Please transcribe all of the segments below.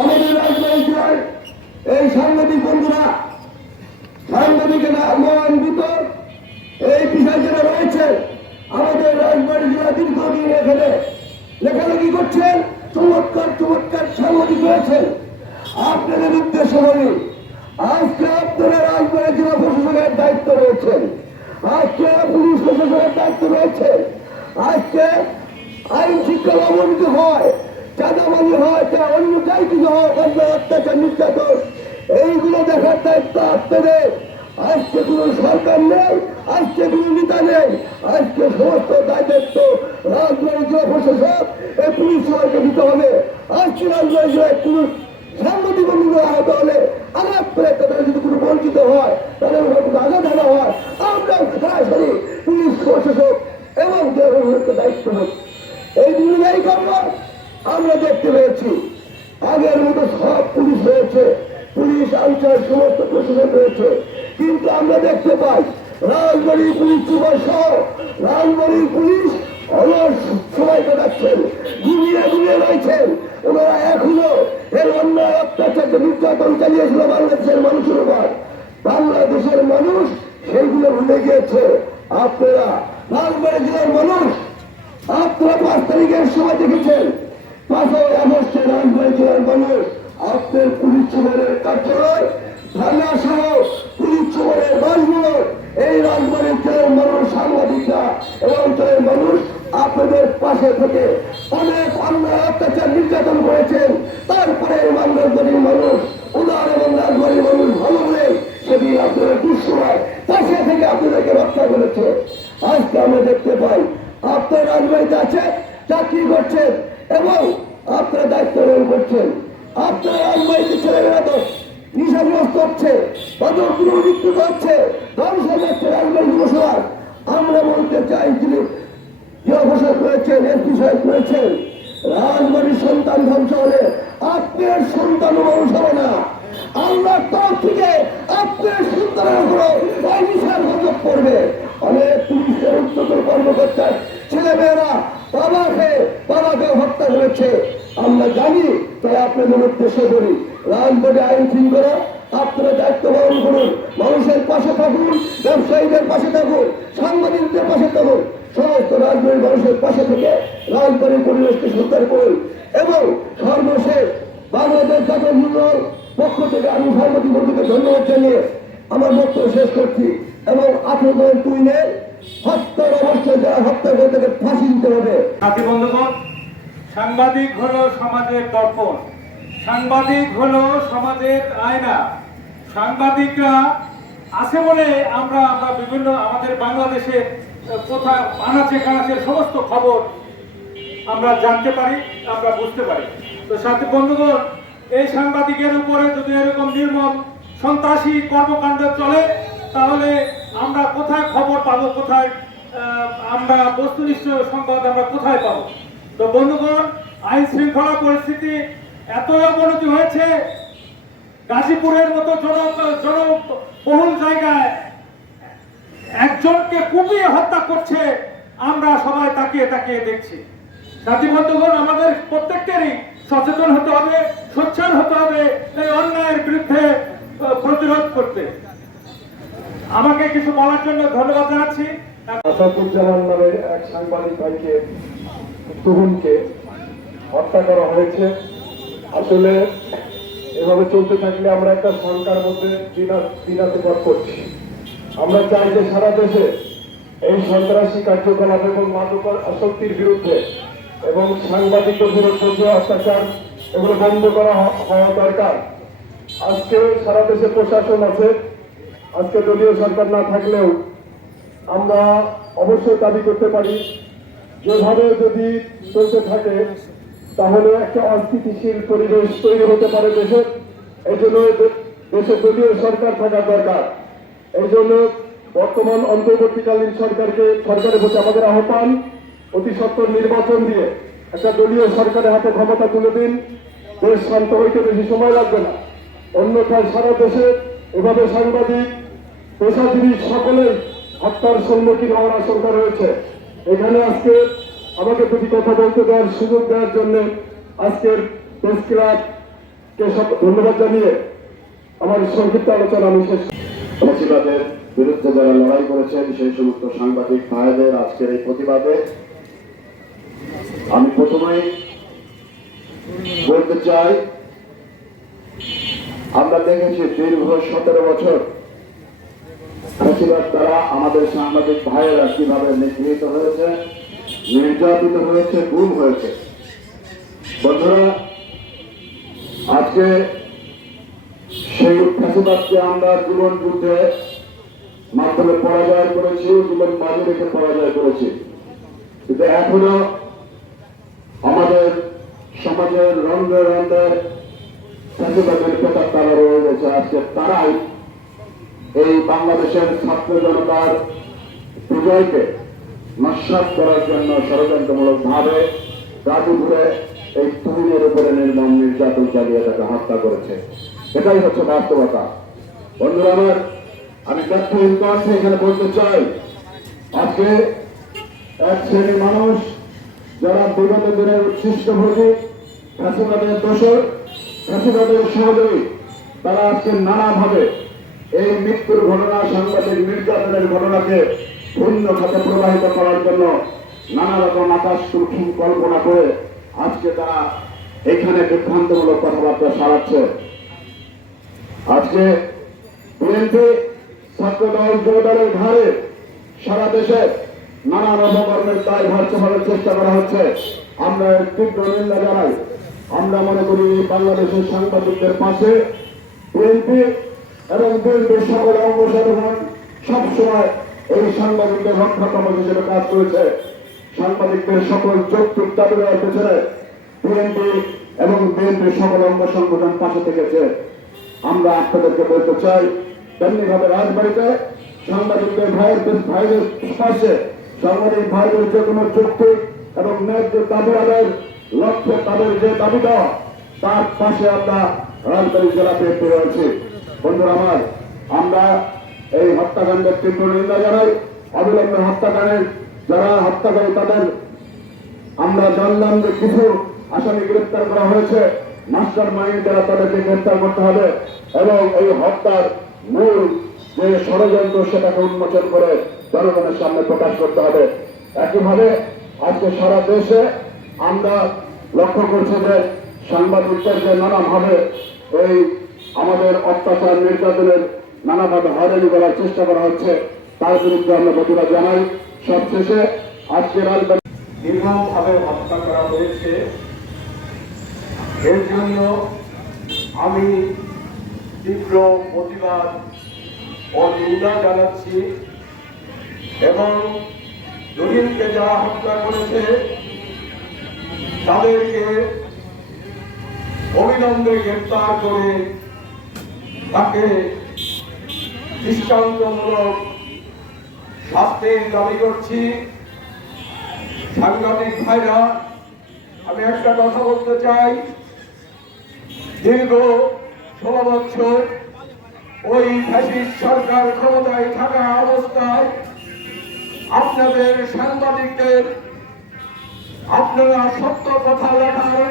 আমাদের রাজবাড়ী জেলায় এই সাংবাদিক বন্ধুরা সাংবাদিকেরা মহান্বিত এই বিষয় যারা রয়েছে আমাদের রাজবাড়ী জেলা দীর্ঘদিন এখানে লেখালেখি করছেন, চমৎকার চমৎকার সাংবাদিক রয়েছেন। আপনাদের উদ্দেশ্য বলি, আজকে আপনারা রাজবাড়ী জেলা প্রশাসনের দায়িত্ব রয়েছেন, আজকে পুলিশ প্রশাসনের দায়িত্ব রয়েছে, আজকে আইন শিক্ষা অবনীত হয়, চাঁদাবাজি হয়, অন্য যাই কিছু হয়, অন্য অত্যাচার নির্যাতন, এইগুলো দেখার দায়িত্ব আপনাদের। আজকে কোনো সরকার নেই, আজকে কোনো নেতা নেই, আজকে সমস্ত দায়িত্ব রাজবাড়ী জেলা প্রশাসক এই পুলিশ সবাইকে দিতে হবে। আজকে রাজবাড়ী জেলায় কোনো সাংবাদিক বন্ধুরা আহত হলে আঘাত করে তাদের যদি কোনো বঞ্চিত হয়, তাদের কোনো আঘাত আনা হয়, আমরা সরাসরি পুলিশ প্রশাসক এবং জেলা প্রশাসককে দায়িত্ব নেব। এই দুনিয়াই করবো। আমরা দেখতে পেয়েছি আগের মতো সব পুলিশ রয়েছে, পুলিশ আনসার সমস্ত প্রশাসন রয়েছে, কিন্তু আমরা দেখতে পাই রাজবাড়ির পুলিশ সুপার সহ রাজবাড়ির পুলিশ অলস সময় কাটাচ্ছেন, ঘুমিয়ে ঘুমিয়ে রয়েছেন। ওনারা এখনো এর অন্যায় অত্যাচার নির্যাতন চালিয়েছিল বাংলাদেশের মানুষের উপর। বাংলাদেশের মানুষ সেইগুলো ভুলে গিয়েছে। আপনারা রাজবাড়ী জেলার মানুষ, আপনারা 5 তারিখের সময় দেখেছেন 5ই আগস্টে রাজবাড়ী জেলার মানুষ আপনার পুলিশ সুপারের কার্যালয় থানা সহ পুলিশ সুপারের বাসগুলো এই রাজবাড়ী জেলার মানুষ, সাংবাদিকরা এবং অঞ্চলের মানুষ আপনাদের পাশে থেকে অনেক অন্যায় অত্যাচার নির্যাতন করেছেন। তারপরে রাজবাড়ীর মানুষ উদার এবং রাজবাড়ির মানুষ ভালো বলে সেদিন আপনাদের দুঃসময় পাশে থেকে আপনাদেরকে রক্ষা করেছে। আজকে আমরা দেখতে পাই আপনার রাজবাড়িতে আছে, চাকরি করছেন এবং আপনারা দায়িত্ব পালন করছেন। আপনারা রাজবাড়িতে ছেলেমেয়েরা তো নিশাগ্রস্ত হচ্ছে, তাদের পুনরুত্থিত হচ্ছে, ধ্বংস হয়ে যাচ্ছে রাজবাড়ি যুবসভার। আমরা বলতে চাই যিনি জেলা রয়েছেন, এসপি সাহেব রয়েছেন, রাজবাড়ির সন্তান ধ্বংস হলে আপনার সন্তানও ধ্বংস হবে না। আল্লাহর তরফ থেকে আপনার সন্তানের উপরও ওই নিশার গজব পড়বে। অনেক পুলিশের উচ্চতর কর্মকর্তার ছেলেমেয়েরা বাবাকে হত্যা করেছে, আমরা জানি। তাই আপনাদের উদ্দেশ্য করি, রাজবাড়ী আইন শৃঙ্খলা আপনারা দায়িত্ব পালন করুন, মানুষের পাশে থাকুন, ব্যবসায়ীদের পাশে থাকুন, সাংবাদিকদের পাশে থাকুন, সমস্ত রাজবাড়ির মানুষের পাশে থেকে রাজবাড়ির পরিবেশকে সুন্দর করুন। এবং সর্বশেষ বাংলাদেশ জাতীয় মূল্যর পক্ষ থেকে আমি সাংবাদিক বন্ধুকে ধন্যবাদ জানিয়ে আমার বক্তব্য শেষ করছি। এবং 18 জন তুইনের হত্যার অবশ্যই যারা হত্যা করে তাকে ফাঁসি দিতে হবে। সাথী বন্ধুগণ, সাংবাদিক হলো সমাজের দর্পণ, সাংবাদিক হলো সমাজের আয়না। সাংবাদিকরা আছে বলে আমরা বিভিন্ন আমাদের বাংলাদেশের কোথায় আনাচে কানাচের সমস্ত খবর আমরা জানতে পারি, আমরা বুঝতে পারি। তো সাথী বন্ধুগণ, এই সাংবাদিকের উপরে যদি এরকম নির্মম সন্ত্রাসী কর্মকাণ্ড চলে তাহলে আমরা কোথায় খবর পাবো, কোথায় আমরা বস্তুনিষ্ঠ সংবাদ আমরা কোথায় পাবো? তো বন্ধুগণ, আইন শৃঙ্খলা পরিস্থিতি এত অবনতি হয়েছে, গাজীপুরের মতো জনবহুল জায়গায় একজনকে কুপিয়ে হত্যা করছে, আমরা সবাই তাকিয়ে তাকিয়ে দেখছি। সাথী বন্ধুগণ, আমাদের প্রত্যেকেরই সচেতন হতে হবে, সোচ্চার হতে হবে এই অন্যায়ের বিরুদ্ধে প্রতিরোধ করতে। আমাকে কিছু বলার জন্য ধন্যবাদ জানাচ্ছি। আসাদুজ্জামান নামে এক সাংবাদিক ভাইকে, তরুণকে হত্যা করা হয়েছে। আসলে এভাবে চলতে থাকলে আমরা একটা শঙ্কার মধ্যে দিনাতিপাত করছি। আমরা চাই যে সারা দেশে এই সন্ত্রাসী কার্যকলাপ এবং মাদক আসক্তির বিরুদ্ধে এবং সাংবাদিকদের বিরুদ্ধে যে অত্যাচার এগুলো বন্ধ করা হওয়া দরকার। আজকে সারা দেশে প্রশাসন আছে, আজকে দলীয় সরকার না থাকলেও আমরা অবশ্যই দাবি করতে পারি যেভাবে যদি চলতে থাকে তাহলে একটা অস্থিতিশীল পরিবেশ তৈরি হতে পারে দেশে। এই জন্য দেশে দলীয় সরকার থাকা দরকার। এই জন্য বর্তমান অন্তর্বর্তীকালীন সরকারের প্রতি আমাদের আহ্বান, অতি সত্বর নির্বাচন দিয়ে একটা দলীয় সরকারের হাতে ক্ষমতা তুলে দিন। দেশ শান্ত হইতে বেশি সময় লাগবে না, অন্যথায় সারা দেশে এভাবে সাংবাদিক, পেশাজীবী সকলেই হত্যার সম্মুখীন হওয়ার আশঙ্কা রয়েছে। এখানে আজকে আমাকে দুটি কথা বলতে দেওয়ার সুযোগ দেওয়ার জন্য আজকের প্রেস ক্লাব কে সব ধন্যবাদ জানিয়ে আমার সংক্ষিপ্ত আলোচনা আমি শেষ। ফ্যাসিবাদের বিরুদ্ধে যারা লড়াই করেছেন সেই সমস্ত সাংবাদিক ভাইদের আজকের এই প্রতিবাদে আমি প্রথমেই বলতে চাই, আমরা দেখেছি দীর্ঘ 17 বছর ফ্যাসিবাদ দ্বারা আমাদের সাংবাদিক ভাইয়েরা কিভাবে নিগৃহীত হয়েছে, নির্যাতিত হয়েছে, গুম হয়েছে। বন্ধুরা, আজকে সেই ফ্যাসিবাদকে আমরা জীবন যুদ্ধে মাধ্যমে পরাজয় করেছি, জীবন বাজি রেখে পরাজয় করেছি, কিন্তু এখনো আমাদের সমাজের রন্ধে রন্ধে ফ্যাসিবাদের পেতার তারা রয়ে গেছে। আজকে তারাই এই বাংলাদেশের ছাত্র জনতার বিজয়কে নস্যাৎ করার জন্য ষড়যন্ত্রমূলক ভাবে গাজীপুরে এই তুহিনের উপরে নির্মম নির্যাতন চালিয়ে তাকে হত্যা করেছে। এটাই হচ্ছে বাস্তবতা। বন্ধুরা আমার, আমি ব্যর্থহীন কণ্ঠে এখানে বলতে চাই, আজকে এক শ্রেণীর মানুষ যারা বিগত দিনের উচ্ছিষ্টভোগী, ফ্যাসিবাদের দোষর, ফ্যাসিবাদের সহযোগী, তারা আজকে নানাভাবে এই মৃত্যুর ঘটনা, সাংবাদিক নির্যাতনের ঘটনাকে ভিন্ন খাতে প্রবাহিত করার জন্য নানা রকম আকাশ কুসুম কল্পনা করে আজকে তারা এখানে বিভ্রান্তমূলক কথাবার্তা সারাচ্ছে। আজকে বিএনপি, ছাত্রদল, যুবদলের ঘাড়ে সারা দেশে নানা রকমের দায়ভার চাপানোর চেষ্টা করা হচ্ছে। আমরা এর তীব্র নিন্দা জানাই। আমরা মনে করি বাংলাদেশের সাংবাদিকদের পাশে বিএনপি এবং বিএনপির সকল অঙ্গ সংগঠন সবসময় এই সাংবাদিকদের রক্ষা কবচ হিসেবে কাজ করেছে। সাংবাদিকদের সকল যৌক্তিক দাবি দেওয়ার পেছনে বিএনপি এবং বিএনপির সকল অঙ্গ সংগঠন পাশে থেকেছে। আমরা আপনাদেরকে বলতে চাই, তেমনি ভাবে রাজবাড়িতে সাংবাদিকদের ভাইদের পাশে সাংবাদিক ভাইদের যে কোনো যুক্তি এবং ন্যায্য দাবি আদায়ের লক্ষ্যে তাদের যে দাবি দেওয়া, তার পাশে আমরা রাজবাড়ী জেলা পেয়ে রয়েছি। বন্ধুরা আমার, আমরা এই হত্যাকাণ্ডের তীব্র নিন্দা জানাই। অবিলম্বে হত্যাকাণ্ডের যারা হত্যাকারী তাদের আমরা জানলাম যে কিছু আসামি গ্রেপ্তার করা হয়েছে, মাস্টার মাইন্ড যারা তাদেরকে গ্রেপ্তার করতে হবে এবং এই হত্যার মূল যে ষড়যন্ত্র সেটাকে উন্মোচন করে জনগণের সামনে প্রকাশ করতে হবে। একইভাবে আজকে সারা দেশে আমরা লক্ষ্য করছি যে সাংবাদিকদেরকে নানাভাবে এই আমাদের অত্যাচার নির্যাতনের নানাভাবে হয়রানি করার চেষ্টা করা হচ্ছে, তার বিরুদ্ধে আমরা প্রতিবাদ জানাই। সবশেষে আজকে রাজবাড়ী নির্মমভাবে হত্যা করা হয়েছে, এর জন্য আমি তীব্র প্রতিবাদ ও নিন্দা জানাচ্ছি এবং রহিমকে যারা হত্যা করেছে তাদেরকে অবিলম্বে গ্রেপ্তার করে তাকে দৃষ্টান্তমূলক শাস্তির দাবি করছি। সাংবাদিক ভাইরা, আমি একটা কথা বলতে চাই, দীর্ঘ 16 বছর ওই ফ্যাসিস্ট সরকার ক্ষমতায় থাকা অবস্থায় আপনাদের সাংবাদিকদের আপনারা সত্য কথা লেখার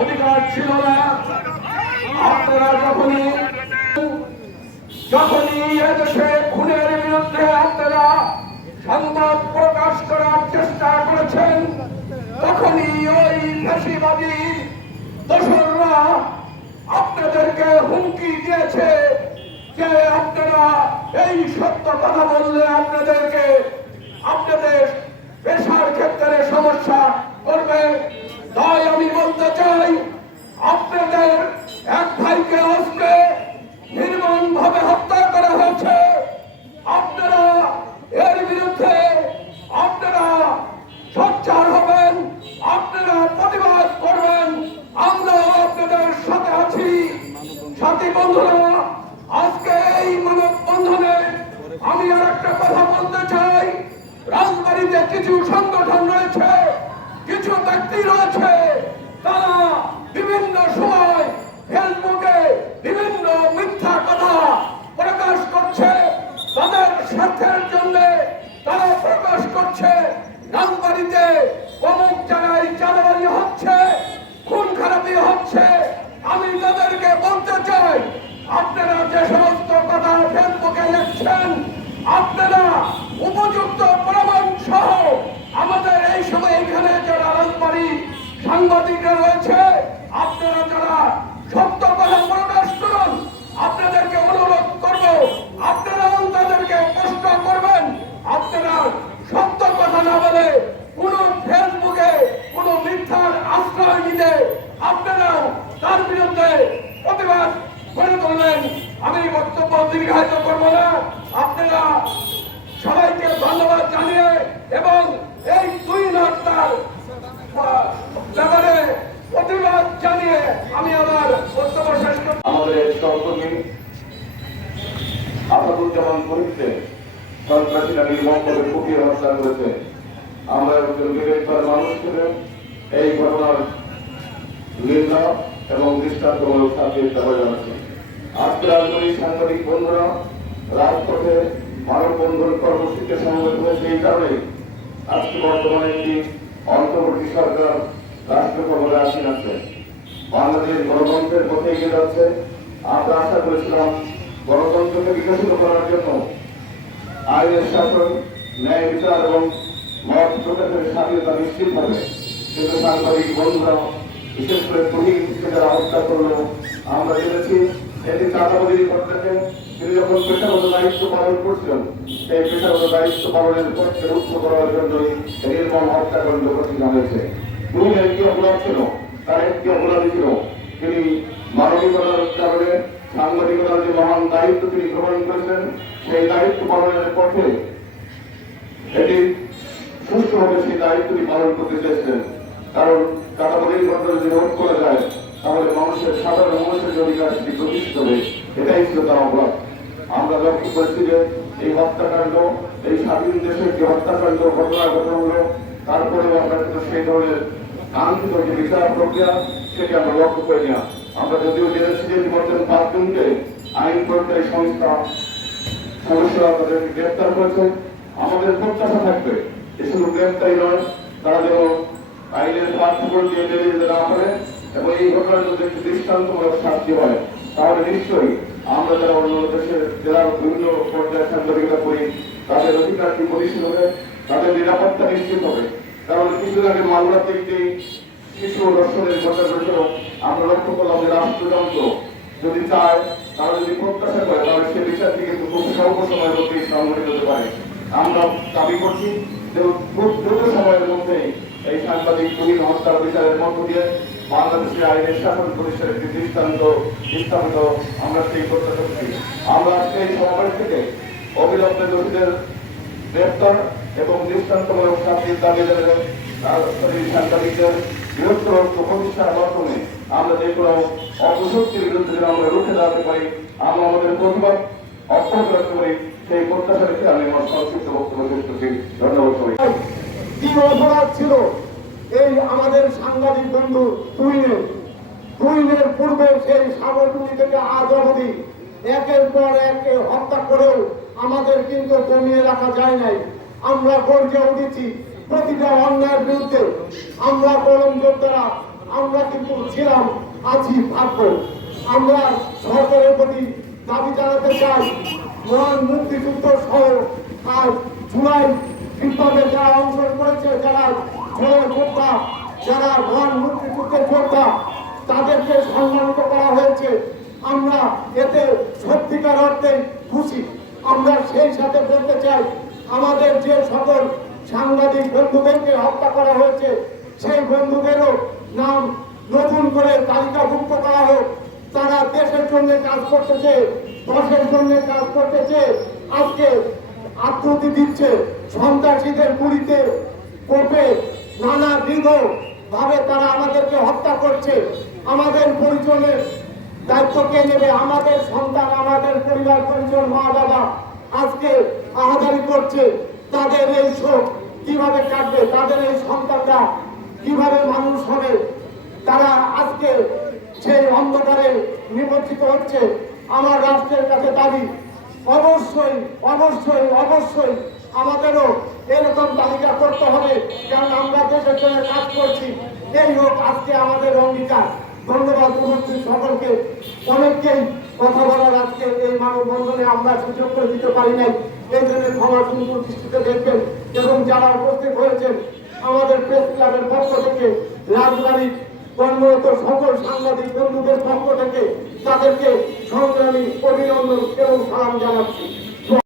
অধিকার ছিল না। আপনারা যখনই এদেশে খুনের বিরুদ্ধে আপনারা সংবাদ প্রকাশ করার চেষ্টা করেছেন, তখনই ওই ফ্যাসিবাদী দোসররা আপনাদেরকে হুমকি দিয়েছে যে আপনারা এই সত্য কথা বললে আপনাদের পেশার ক্ষেত্রে সমস্যা করবে। তাই আমি বলতে চাই, আপনাদের এক ভাইকে আজকে নির্মমভাবে হত্যা করা হয়েছে। আপনারা এর বিরুদ্ধে আপনারা সোচ্চার হবেন, আপনারা প্রতিবাদ করবেন। আমরা আপনাদের সাথে আছি। সাথী বন্ধুরা, আজকে এই মানববন্ধনে আমি আর একটা কথা বলতে চাই। রাজবাড়ীতে কিছু সংগঠন রয়েছে, কিছু ব্যক্তি রয়েছে, তারা বিভিন্ন সময় ফেসবুকে বিভিন্ন মিথ্যা কথা প্রকাশ করছে। তাদের স্বার্থের জন্য তারা প্রকাশ করছে রাজবাড়ীতে অমুক জায়গায় চাঁদাবাজি হচ্ছে, খুন খারাপি হচ্ছে। আমি তাদের দিচ্ছেন, আপনারা উপযুক্ত প্রমাণ সহ আমাদের এই সময় এখানে যারা রাজবাড়ী সাংবাদিকরা রয়েছে, আপনারা যারা সত্য কথা প্রকাশ করুন, আপনাদেরকে অনুরোধ করব, আপনারাও তাদেরকে প্রশ্ন করবেন। আপনারা সত্য কথা না বলে কোন ফেসবুকে কোন মিথ্যার আশ্রয় নিতে আপনারাও তার বিরুদ্ধে প্রতিবাদ করে তুললেন। আমি বক্তব্য দীর্ঘায়িত করব না। আপনারা সবাইকে ধন্যবাদ জানিয়ে এবং এই 2 হত্যার ব্যাপারে প্রতিবাদ জানিয়ে আমি আমার বক্তব্য শেষ করব। আমাদের সহকর্মী আসাদুজ্জামান ফরিদকে সন্ত্রাসীরা নির্মমভাবে কুপিয়ে হত্যা করেছে। আমরা একজন বিবেকবান মানুষ হিসেবে এই ঘটনার নিন্দা এবং দৃষ্টান্তমূলক শাস্তির দাবি জানাচ্ছি। আজকের আন্তরিক সাংবাদিক বন্ধুরা রাজপথে মানববন্ধন কর্মসূচিতে সমবেত হয়েছে। এই কারণে আজকে বর্তমানে একটি অন্তর্বর্তী সরকার রাষ্ট্র ক্ষমতায় আসীন আছে। বাংলাদেশ গণতন্ত্রের পথে এগিয়ে যাচ্ছে। আমরা আশা করেছিলাম গণতন্ত্রকে বিকশিত করার জন্য আইনের শাসন, ন্যায় বিচার এবং মত প্রকাশের স্বাধীনতা নিশ্চিত হবে। কিন্তু সাংবাদিক বন্ধুরা, বিশেষ করে তহিদকে যারা হত্যা করলো, আমরা জেনেছি এটি চাঁদাবাজি করতেছে। তিনি যখন পেশাগত দায়িত্ব পালন করছিলেন, সেই পেশাগত দায়িত্ব পালনের পক্ষে রুদ্ধ করার জন্যই নির্মম হত্যাকাণ্ড ঘটিত হয়েছে। দুই একটি অপরাধ ছিল, তার একটি অপরাধী ছিল তিনি মানবিকতার কারণে সাংবাদিকতার যে মহান দায়িত্ব তিনি গ্রহণ করেছেন, সেই দায়িত্ব পালনের পথে এটি সুষ্ঠুভাবে সেই দায়িত্বটি পালন করতে চেয়েছিলেন। কারণ চাঁদাবাজির ঘটনা যদি রোধ করা যায়, তাহলে সাধারণ মানুষের যে অধিকার সেটি প্রতিষ্ঠিত হবে, এটাই ছিল তার অপরাধ। আমরা লক্ষ্য করেছি যে এই হত্যাকাণ্ড, এই স্বাধীন দেশের যে হত্যাকাণ্ড ঘটনা হলো, তারপরেও আমরা কিন্তু সেই ধরনের কাঙ্ক্ষিত যে বিচার প্রক্রিয়া সেটি আমরা লক্ষ্য করি না। আমরা যদিও জেনেছি যে বর্তমান 5 জনকে আইন প্রত্যয় সংস্থা সদস্যরা তাদেরকে গ্রেপ্তার করেছে। আমাদের প্রত্যাশা থাকবে যে শুধু গ্রেপ্তারি নয়, তারা যেন আইনের পাঠ্যক্রম দিয়ে বেরিয়ে যেতে না পারে এবং এই ঘটনার মধ্যে একটি দৃষ্টান্তমূলক শাস্তি হয়। তাহলে নিশ্চয়ই আমরা যারা অন্য দেশের জেলার বিভিন্ন পর্যায়ে সাংবাদিকতা করি, তাদের অধিকারটি প্রতিষ্ঠিত হবে, তাদের নিরাপত্তা নিশ্চিত হবে। কারণ কিছুদিন আগে মালদাতে একটি শিশু দর্শনের ঘটনা ঘটেছিল। আমরা লক্ষ্য করলাম যে রাষ্ট্রযন্ত্র যদি চায়, তারা যদি প্রত্যাশা করে, তাহলে সে বিচারটি কিন্তু খুব স্বল্প সময়ের মধ্যেই সংঘটিত হতে পারে। আমরা দাবি করছি যে খুব দ্রুত সময়ের মধ্যে এই সাংবাদিক তুহিন হত্যার বিচারের মধ্য দিয়ে বাংলাদেশের আইনের শাসন প্রতিষ্ঠার একটি দৃষ্টান্ত স্থাপিত আমরা সেই প্রত্যাশা করছি। আমরা আজকে এই সমাবেশ থেকে অবিলম্বে দোষীদের গ্রেপ্তার এবং দৃষ্টান্তমূলক শাস্তির দাবি জানাবেন। সাংবাদিকদের বৃহত্তর প্রতিষ্ঠার মাধ্যমে আমরা যে কোনো অপশক্তির বিরুদ্ধে যেন আমরা রুখে দাঁড়াতে পারি, আমরা আমাদের প্রতিবাদ অব্যাহত রাখতে পারি, সেই প্রত্যাশা রেখে আমি আমার সংক্ষিপ্ত বক্তব্য শেষ করছি। ধন্যবাদ সবাই। কি অপরাধ ছিল এই আমাদের সাংবাদিক বন্ধু তুহিনের পূর্বে সেই সাগরটুলি থেকে আজ অবধি একের পর এক হত্যা করেও আমাদের কিন্তু কমিয়ে রাখা যায় নাই। আমরা গর্জে উঠেছি প্রতিটা অন্যায়ের বিরুদ্ধে। আমরা কলম যোদ্ধারা আমরা কিন্তু ছিলাম, আছি, থাকবো। আমরা সরকারের প্রতি দাবি জানাতে চাই, মহান মুক্তিযুদ্ধ সহ আজ জুলাই বিপ্লবে যারা অংশগ্রহণ করেছে, যারা জয়ের যোদ্ধা, যারা মহান মুক্তিযুদ্ধের যোদ্ধা, তাদেরকে সম্মানিত করা হয়েছে। আমরা এতে সত্যিকার অর্থে খুশি। আমরা সেই সাথে বলতে চাই, আমাদের যে সকল সাংবাদিক বন্ধুদেরকে হত্যা করা হয়েছে, সেই বন্ধুদেরও নাম নতুন করে তালিকাভুক্ত করা হোক। তারা দেশের জন্য কাজ করতেছে, দশের জন্য কাজ করতেছে, আজকে আত্মহত্যা দিচ্ছে, সন্ত্রাসীদের গুলিতে কোপে নানাবিধ ভাবে তারা আমাদেরকে হত্যা করছে। আমাদের পরিজনের দায়িত্ব কে নেবে? আমাদের সন্তান, আমাদের পরিবার পরিজন, মা বাবা আজকে আহাজারি করছে। তাদের এই শোক কিভাবে কাটবে? তাদের এই সন্তানরা কিভাবে মানুষ হবে? তারা আজকে সেই অন্ধকারে নিমজ্জিত হচ্ছে। আমার রাষ্ট্রের কাছে দাবি, অবশ্যই অবশ্যই অবশ্যই আমাদেরও এরকম তালিকা করতে হবে, কারণ আমরা দেশের জন্য কাজ করছি। এই হোক আজকে আমাদের অঙ্গীকার। ধন্যবাদ উপস্থিত সকলকে। অনেককেই কথা বলার আজকে এই মানববন্ধনে আমরা সুযোগ করে দিতে পারি নাই। এই জন্য ক্ষমা সুন্দর দৃষ্টিতে দেখবেন এবং যারা উপস্থিত হয়েছেন আমাদের প্রেস ক্লাবের পক্ষ থেকে, রাজবাড়ির কর্মরত সকল সাংবাদিক বন্ধুদের পক্ষ থেকে তাদেরকে সংগ্রামী অভিনন্দন এবং সালাম জানাচ্ছি।